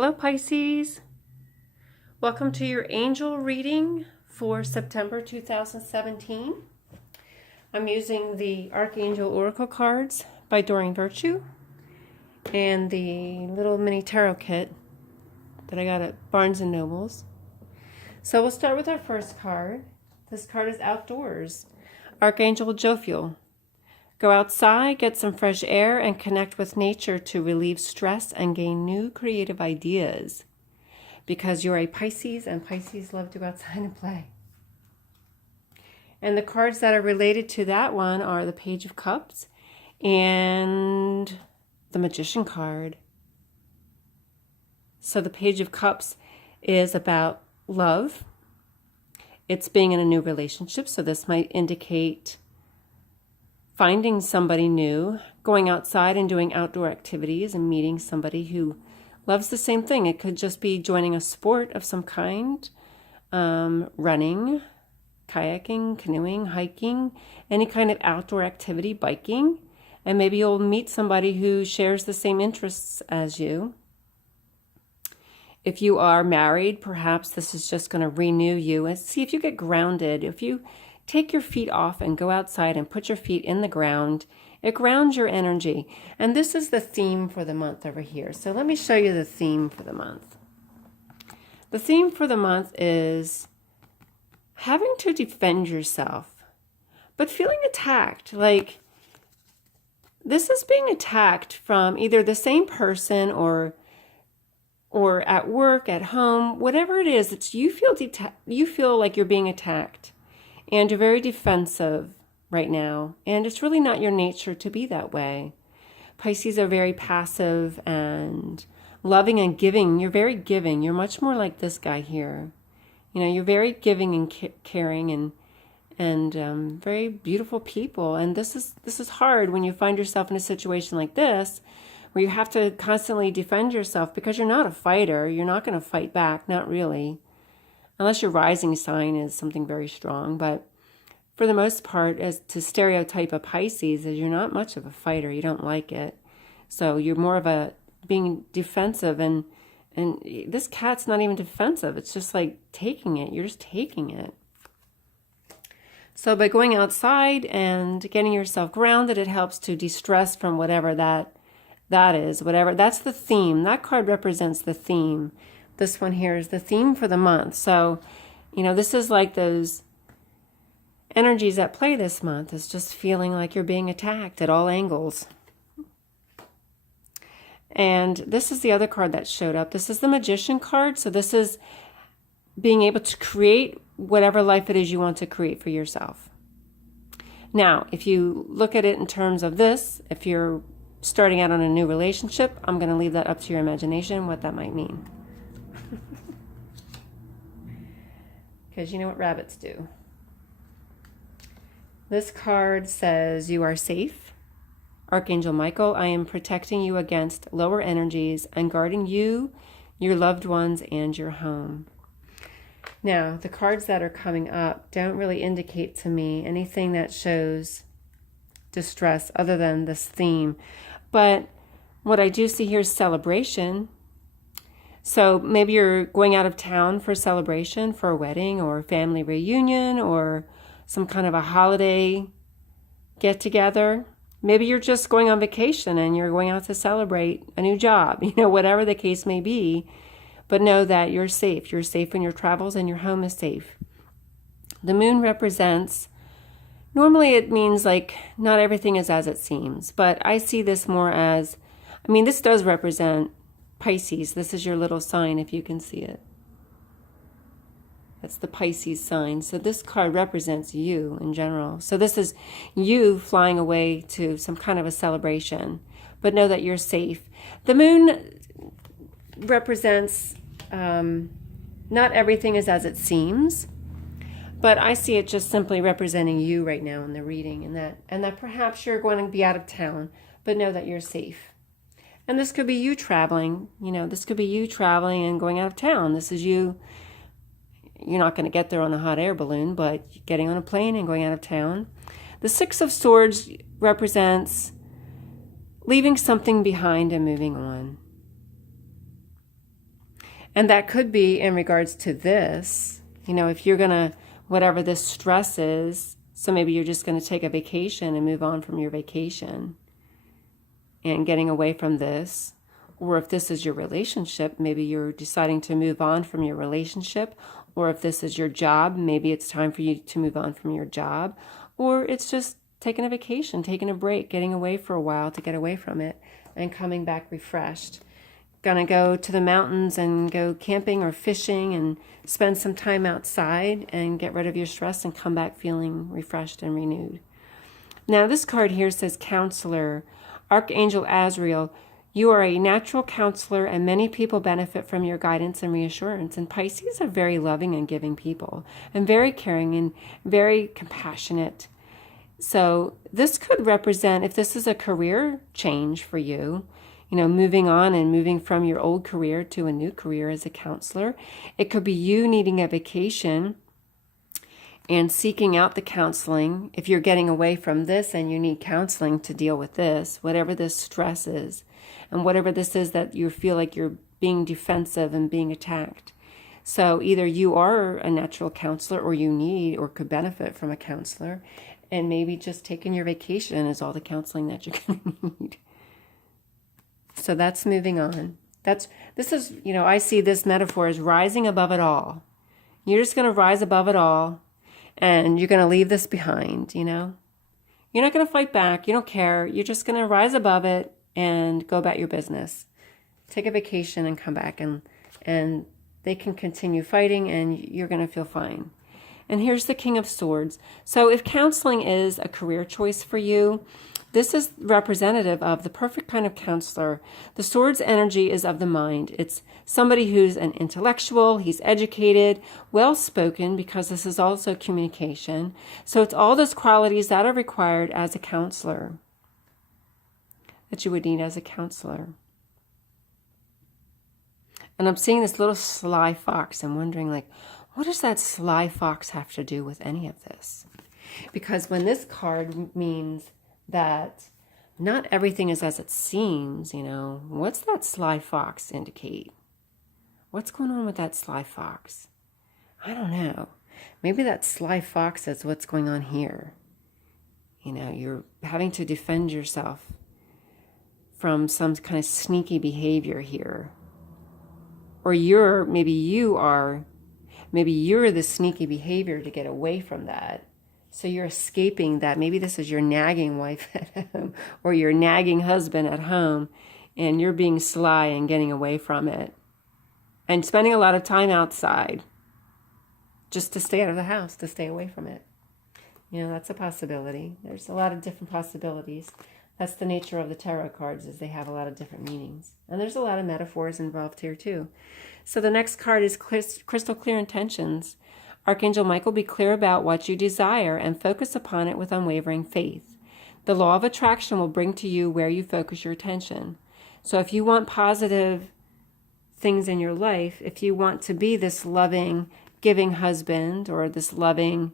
Hello Pisces, welcome to your angel reading for September 2017. I'm using the Archangel Oracle cards by Doreen Virtue and the little mini tarot kit that I got at Barnes & Noble's. So we'll start with our first card. This card is Outdoors, Archangel Jophiel. Go outside, get some fresh air, and connect with nature to relieve stress and gain new creative ideas. Because you're a Pisces, and Pisces love to go outside and play. And the cards that are related to that one are the Page of Cups and the Magician card. So the Page of Cups is about love. It's being in a new relationship, so this might indicate finding somebody new, going outside and doing outdoor activities and meeting somebody who loves the same thing. It could just be joining a sport of some kind, running, kayaking, canoeing, hiking, any kind of outdoor activity, biking, and maybe you'll meet somebody who shares the same interests as you. If you are married, perhaps this is just going to renew you and see if you get grounded. If you take your feet off and go outside and put your feet in the ground, it grounds your energy. And this is the theme for the month over here. So let me show you the theme for the month. The theme for the month is having to defend yourself, but feeling attacked. Like this is being attacked from either the same person or at work, at home, whatever it is. It's you feel like you're being attacked. And you're very defensive right now. And it's really not your nature to be that way. Pisces are very passive and loving and giving. You're very giving. You're much more like this guy here. You know, you're very giving and caring and very beautiful people. And this is hard when you find yourself in a situation like this where you have to constantly defend yourself because you're not a fighter. You're not going to fight back. Not really. Unless your rising sign is something very strong. But for the most part, as to stereotype a Pisces, is you're not much of a fighter. You don't like it. So you're more of a being defensive. And this cat's not even defensive. It's just like taking it. You're just taking it. So by going outside and getting yourself grounded, it helps to de-stress from whatever that is. Whatever. That's the theme. That card represents the theme. This one here is the theme for the month. So, you know, this is like those energies at play this month. It's just feeling like you're being attacked at all angles. And this is the other card that showed up. This is the Magician card. So this is being able to create whatever life it is you want to create for yourself. Now, if you look at it in terms of this, if you're starting out on a new relationship, I'm going to leave that up to your imagination, what that might mean. Because you know what rabbits do. This card says, you are safe. Archangel Michael, I am protecting you against lower energies and guarding you, your loved ones, and your home. Now, the cards that are coming up don't really indicate to me anything that shows distress other than this theme. But what I do see here is celebration. So maybe you're going out of town for a celebration, for a wedding or a family reunion or some kind of a holiday get-together. Maybe you're just going on vacation and you're going out to celebrate a new job, you know, whatever the case may be. But know that you're safe. You're safe in your travels and your home is safe. The moon represents, normally it means like not everything is as it seems. But I see this more as, I mean, this does represent Pisces. This is your little sign if you can see it. That's the Pisces sign. So this card represents you in general. So this is you flying away to some kind of a celebration. But know that you're safe. The moon represents not everything is as it seems. But I see it just simply representing you right now in the reading. And that perhaps you're going to be out of town. But know that you're safe. And this could be you traveling, you know, this could be you traveling and going out of town. This is you, you're not going to get there on a hot air balloon, but getting on a plane and going out of town. The Six of Swords represents leaving something behind and moving on. And that could be in regards to this, if you're going to, whatever this stress is, so maybe you're just going to take a vacation and move on from your vacation and getting away from this. Or if this is your relationship, maybe you're deciding to move on from your relationship. Or if this is your job, maybe it's time for you to move on from your job. Or it's just taking a vacation, taking a break, getting away for a while to get away from it and coming back refreshed. Gonna go to the mountains and go camping or fishing and spend some time outside and get rid of your stress and come back feeling refreshed and renewed. Now this card here says Counselor, Archangel Azrael. You are a natural counselor and many people benefit from your guidance and reassurance. And Pisces are very loving and giving people and very caring and very compassionate. So this could represent, if this is a career change for you, moving on and moving from your old career to a new career as a counselor. It could be you needing a vacation and seeking out the counseling. If you're getting away from this and you need counseling to deal with this, whatever this stress is, and whatever this is that you feel like you're being defensive and being attacked. So either you are a natural counselor or you need or could benefit from a counselor, and maybe just taking your vacation is all the counseling that you're going to need. So that's moving on. This is, I see this metaphor as rising above it all. You're just going to rise above it all and you're going to leave this behind, You're not going to fight back. You don't care. You're just going to rise above it and go about your business. Take a vacation and come back and they can continue fighting and you're going to feel fine. And here's the King of Swords. So if counseling is a career choice for you, this is representative of the perfect kind of counselor. The Swords energy is of the mind. It's somebody who's an intellectual, he's educated, well-spoken, because this is also communication. So it's all those qualities that are required as a counselor, that you would need as a counselor. And I'm seeing this little sly fox. I'm wondering, what does that sly fox have to do with any of this? Because when this card means that not everything is as it seems, what's that sly fox indicate? What's going on with that sly fox? I don't know. Maybe that sly fox is what's going on here. You're having to defend yourself from some kind of sneaky behavior here. Or maybe you're the sneaky behavior to get away from that. So you're escaping that. Maybe this is your nagging wife at home or your nagging husband at home, and you're being sly and getting away from it and spending a lot of time outside just to stay out of the house, to stay away from it. That's a possibility. There's a lot of different possibilities. That's the nature of the tarot cards, is they have a lot of different meanings. And there's a lot of metaphors involved here too. So the next card is crystal clear intentions. Archangel Michael, be clear about what you desire and focus upon it with unwavering faith. The law of attraction will bring to you where you focus your attention. So if you want positive things in your life, if you want to be this loving, giving husband or this loving,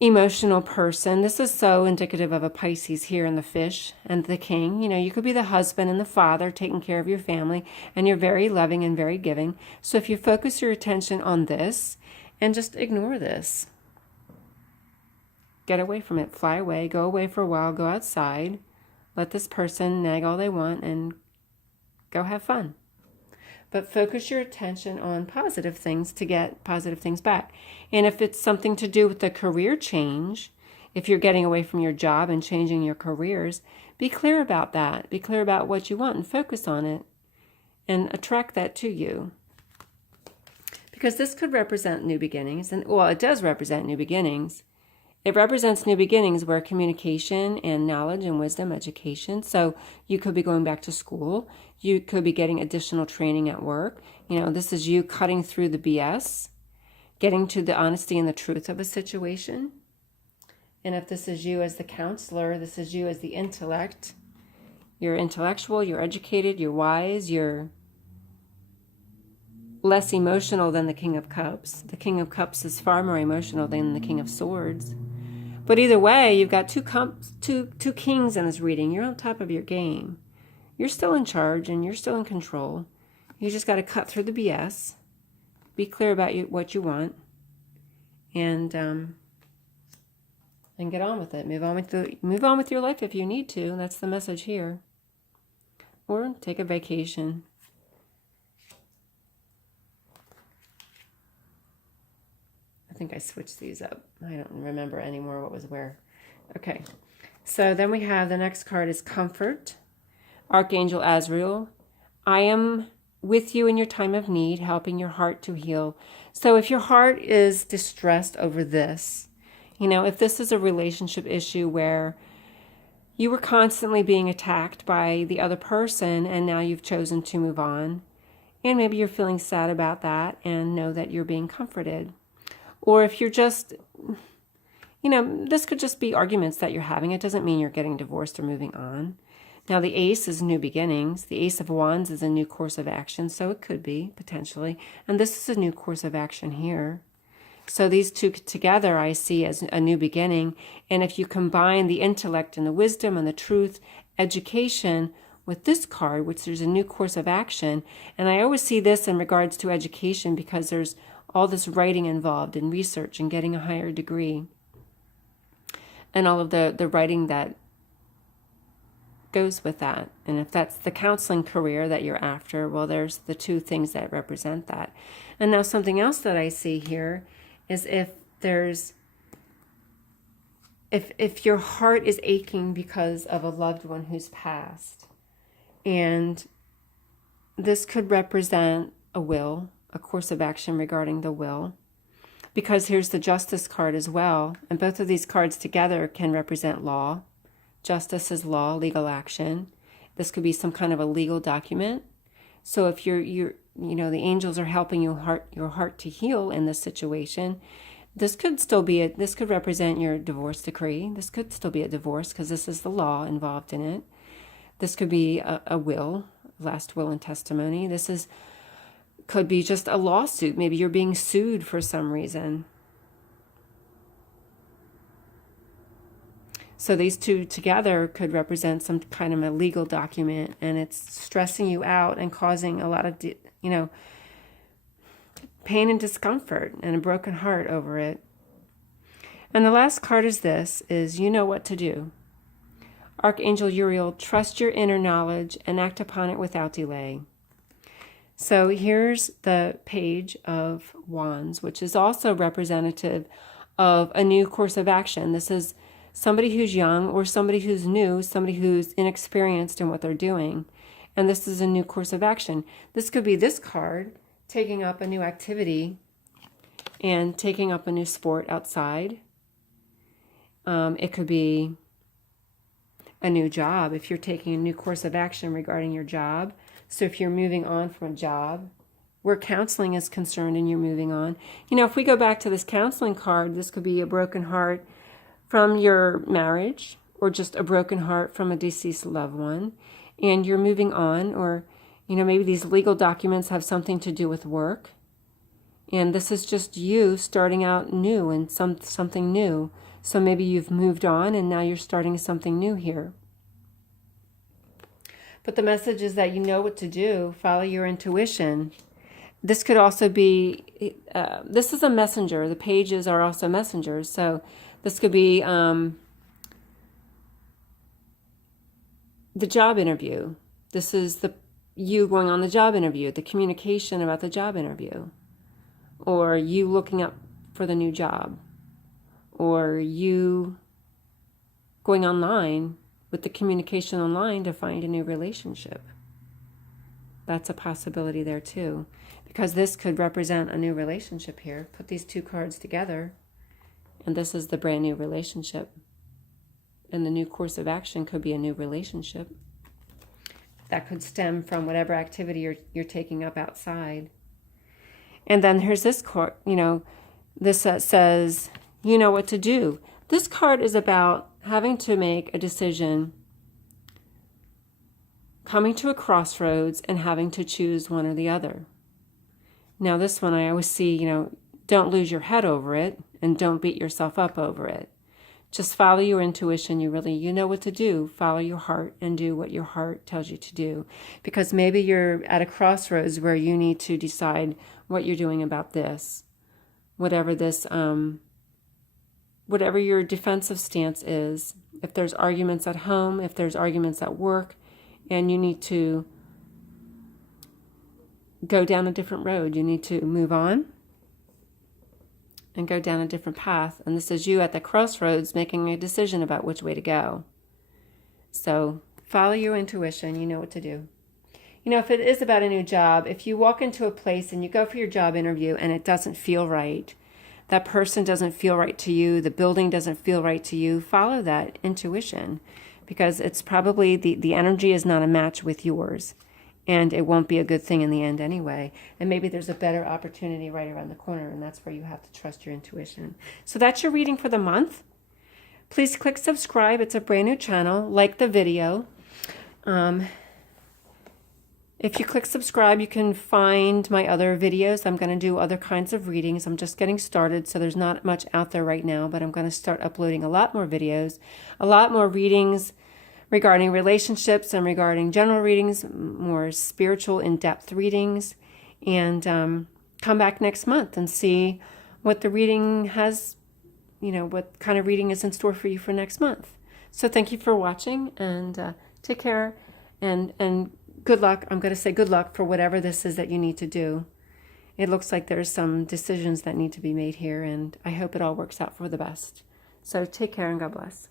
emotional person, this is so indicative of a Pisces here in the fish and the king. You could be the husband and the father taking care of your family, and you're very loving and very giving. So if you focus your attention on this and just ignore this, get away from it, fly away, go away for a while, go outside, let this person nag all they want and go have fun. But focus your attention on positive things to get positive things back. And if it's something to do with the career change, if you're getting away from your job and changing your careers, be clear about that. Be clear about what you want and focus on it and attract that to you. Because this could represent new beginnings. And well, it does represent new beginnings. It represents new beginnings where communication and knowledge and wisdom, education. So you could be going back to school. You could be getting additional training at work. This is you cutting through the BS, getting to the honesty and the truth of a situation. And if this is you as the counselor, this is you as the intellect. You're intellectual, you're educated, you're wise, you're less emotional than the King of Cups. The King of Cups is far more emotional than the King of Swords. But either way, you've got two kings in this reading. You're on top of your game. You're still in charge and you're still in control. You just got to cut through the BS, be clear about what you want, and get on with it. Move on with your life if you need to. That's the message here. Or take a vacation. I think I switched these up. I don't remember anymore what was where. Okay. So then we have the next card is Comfort. Archangel Azrael. I am with you in your time of need, helping your heart to heal. So if your heart is distressed over this, if this is a relationship issue where you were constantly being attacked by the other person and now you've chosen to move on, and maybe you're feeling sad about that and know that you're being comforted. Or if you're just, this could just be arguments that you're having. It doesn't mean you're getting divorced or moving on. Now, the Ace is new beginnings. The Ace of Wands is a new course of action, so it could be, potentially. And this is a new course of action here. So these two together I see as a new beginning. And if you combine the intellect and the wisdom and the truth, education with this card, which there's a new course of action. And I always see this in regards to education because there's all this writing involved and research and getting a higher degree. And all of the writing that goes with that. And if that's the counseling career that you're after, well, there's the two things that represent that. And now something else that I see here is if your heart is aching because of a loved one who's passed, and this could represent a will, a course of action regarding the will, because here's the Justice card as well, and both of these cards together can represent law. Justice is law, legal action. This could be some kind of a legal document. So if the angels are helping your heart to heal in this situation, this could represent your divorce decree. This could still be a divorce because this is the law involved in it. This could be a will, last will and testimony. Could be just a lawsuit. Maybe you're being sued for some reason. So these two together could represent some kind of a legal document, and it's stressing you out and causing a lot of, pain and discomfort and a broken heart over it. And the last card is you know what to do. Archangel Uriel, trust your inner knowledge and act upon it without delay. So here's the Page of Wands, which is also representative of a new course of action. This is somebody who's young or somebody who's new, somebody who's inexperienced in what they're doing. And this is a new course of action. This could be this card, taking up a new activity and taking up a new sport outside. It could be a new job if you're taking a new course of action regarding your job. So if you're moving on from a job where counseling is concerned and you're moving on. If we go back to this counseling card, this could be a broken heart from your marriage or just a broken heart from a deceased loved one. And you're moving on, or, maybe these legal documents have something to do with work. And this is just you starting out new and something new. So maybe you've moved on and now you're starting something new here. But the message is that you know what to do. Follow your intuition. This could also be, this is a messenger. The pages are also messengers. So this could be the job interview. This is you going on the job interview, the communication about the job interview. Or you looking up for the new job. Or you going online with the communication online to find a new relationship. That's a possibility there too, because this could represent a new relationship here. Put these two cards together, and this is the brand new relationship. And the new course of action could be a new relationship that could stem from whatever activity you're taking up outside. And then here's this card, this says, you know what to do. This card is about having to make a decision, coming to a crossroads and having to choose one or the other. Now this one I always see, don't lose your head over it and don't beat yourself up over it. Just follow your intuition. You know what to do. Follow your heart and do what your heart tells you to do. Because maybe you're at a crossroads where you need to decide what you're doing about this. Whatever your defensive stance is. If there's arguments at home, if there's arguments at work, and you need to go down a different road. You need to move on and go down a different path. And this is you at the crossroads making a decision about which way to go. So follow your intuition. You know what to do. If it is about a new job, if you walk into a place and you go for your job interview and it doesn't feel right, that person doesn't feel right to you, the building doesn't feel right to you, follow that intuition, because it's probably the energy is not a match with yours. And it won't be a good thing in the end anyway. And maybe there's a better opportunity right around the corner, and that's where you have to trust your intuition. So that's your reading for the month. Please click subscribe. It's a brand new channel. Like the video. If you click subscribe, you can find my other videos. I'm going to do other kinds of readings. I'm just getting started, so there's not much out there right now, but I'm going to start uploading a lot more videos, a lot more readings regarding relationships and regarding general readings, more spiritual in-depth readings, and come back next month and see what the reading has, what kind of reading is in store for you for next month. So thank you for watching, and take care, and good luck. I'm going to say good luck for whatever this is that you need to do. It looks like there's some decisions that need to be made here, and I hope it all works out for the best. So take care and God bless.